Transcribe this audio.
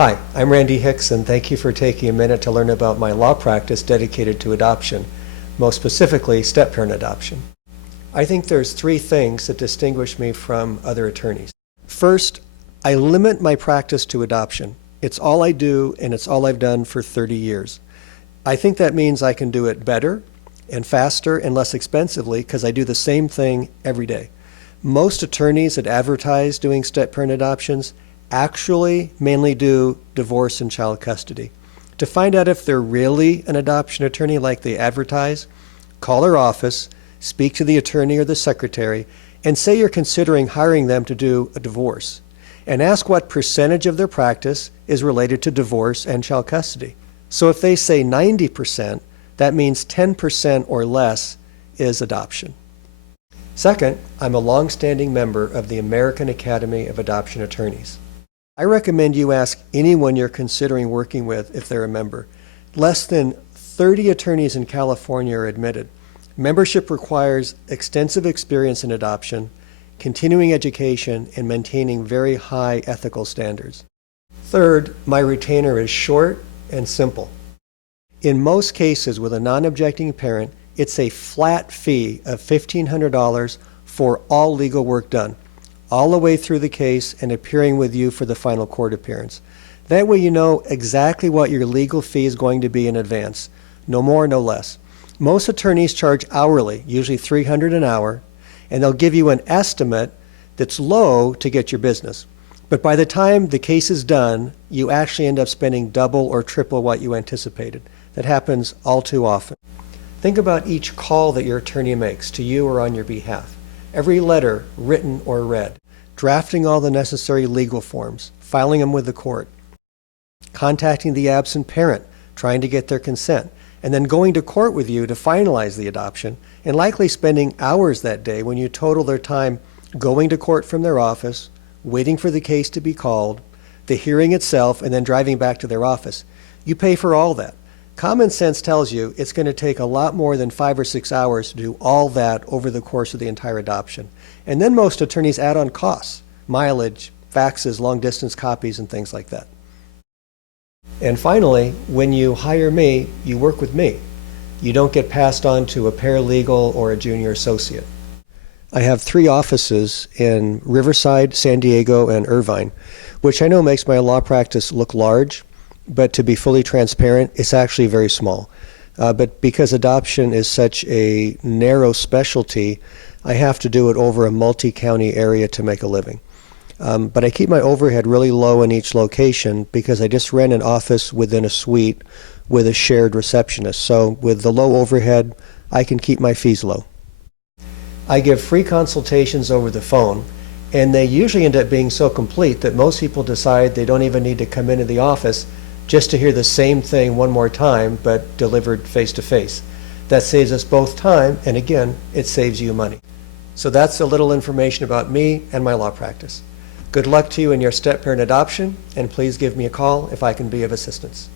Hi, I'm Randy Hicks, and thank you for taking a minute to learn about my law practice dedicated to adoption, most specifically step-parent adoption. I think there's three things that distinguish me from other attorneys. First, I limit my practice to adoption. It's all I do, and it's all I've done for 30 years. I think that means I can do it better and faster and less expensively because I do the same thing every day. Most attorneys that advertise doing step-parent adoptions actually mainly do divorce and child custody. To find out if they're really an adoption attorney like they advertise, call our office, speak to the attorney or the secretary, and say you're considering hiring them to do a divorce. And ask what percentage of their practice is related to divorce and child custody. So if they say 90%, that means 10% or less is adoption. Second, I'm a long-standing member of the American Academy of Adoption Attorneys. I recommend you ask anyone you're considering working with if they're a member. Less than 30 attorneys in California are admitted. Membership requires extensive experience in adoption, continuing education, and maintaining very high ethical standards. Third, my retainer is short and simple. In most cases with a non-objecting parent, it's a flat fee of $1,500 for all legal work done, all the way through the case and appearing with you for the final court appearance. That way you know exactly what your legal fee is going to be in advance. No more, no less. Most attorneys charge hourly, usually $300 an hour, and they'll give you an estimate that's low to get your business. But by the time the case is done, you actually end up spending double or triple what you anticipated. That happens all too often. Think about each call that your attorney makes to you or on your behalf. Every letter, written or read, drafting all the necessary legal forms, filing them with the court, contacting the absent parent, trying to get their consent, and then going to court with you to finalize the adoption, and likely spending hours that day when you total their time going to court from their office, waiting for the case to be called, the hearing itself, and then driving back to their office. You pay for all that. Common sense tells you it's going to take a lot more than 5 or 6 hours to do all that over the course of the entire adoption. And then most attorneys add on costs, mileage, faxes, long distance copies, and things like that. And finally, when you hire me, you work with me. You don't get passed on to a paralegal or a junior associate. I have 3 offices in Riverside, San Diego, and Irvine, which I know makes my law practice look large, but to be fully transparent, it's actually very small. But because adoption is such a narrow specialty, I have to do it over a multi-county area to make a living. But I keep my overhead really low in each location because I just rent an office within a suite with a shared receptionist. So with the low overhead, I can keep my fees low. I give free consultations over the phone, and they usually end up being so complete that most people decide they don't even need to come into the office just to hear the same thing one more time, but delivered face-to-face. That saves us both time, and again, it saves you money. So that's a little information about me and my law practice. Good luck to you in your step-parent adoption, and please give me a call if I can be of assistance.